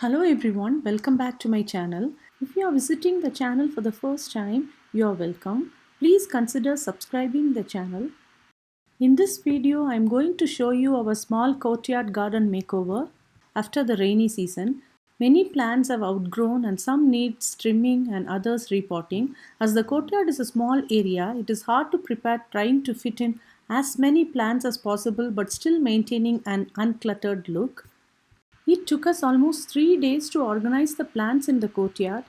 Hello everyone, welcome back to my channel. If you are visiting the channel for the first time, you are welcome. Please consider subscribing the channel. In this video, I am going to show you our small courtyard garden makeover. After the rainy season, many plants have outgrown and some need trimming and others repotting. As the courtyard is a small area, it is hard to prepare trying to fit in as many plants as possible but still maintaining an uncluttered look. It took us almost 3 days to organize the plants in the courtyard.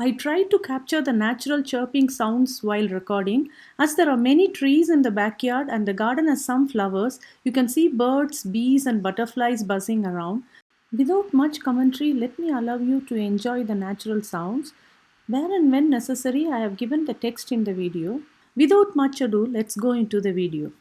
I tried to capture the natural chirping sounds while recording. As there are many trees in the backyard and the garden has some flowers, you can see birds, bees, and butterflies buzzing around. Without much commentary, let me allow you to enjoy the natural sounds. Where and when necessary, I have given the text in the video. Without much ado, let's go into the video.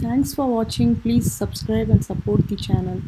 Thanks for watching. Please subscribe and support the channel.